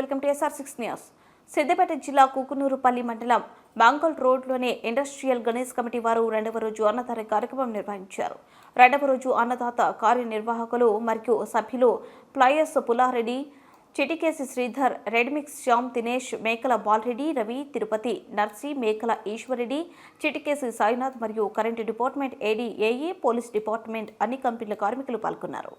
Welcome to SR6 news. Siddipet జిల్లా కుకునూరుపల్లి మండలం బాంగల్ రోడ్లోని ఇండస్ట్రియల్ గణేష్ కమిటీ వారు రెండవ రోజు అన్నదాన కార్యక్రమం నిర్వహించారు. రెండవ రోజు అన్నదాత కార్యనిర్వాహకులు మరియు సభ్యులు ప్లయస్ పుల్లారెడ్డి, చిటికేసి శ్రీధర్, రెడ్మిక్స్ శ్యామ్, దినేష్, మేకల బాలరెడ్డి, రవి, తిరుపతి, నర్సి, మేకల ఈశ్వరెడ్డి, చిటికేసి సాయినాథ్ మరియు కరెంటు డిపార్ట్మెంట్ ఏడీ, పోలీస్ డిపార్ట్మెంట్ అన్ని కంపెనీల కార్మికులు పాల్గొన్నారు.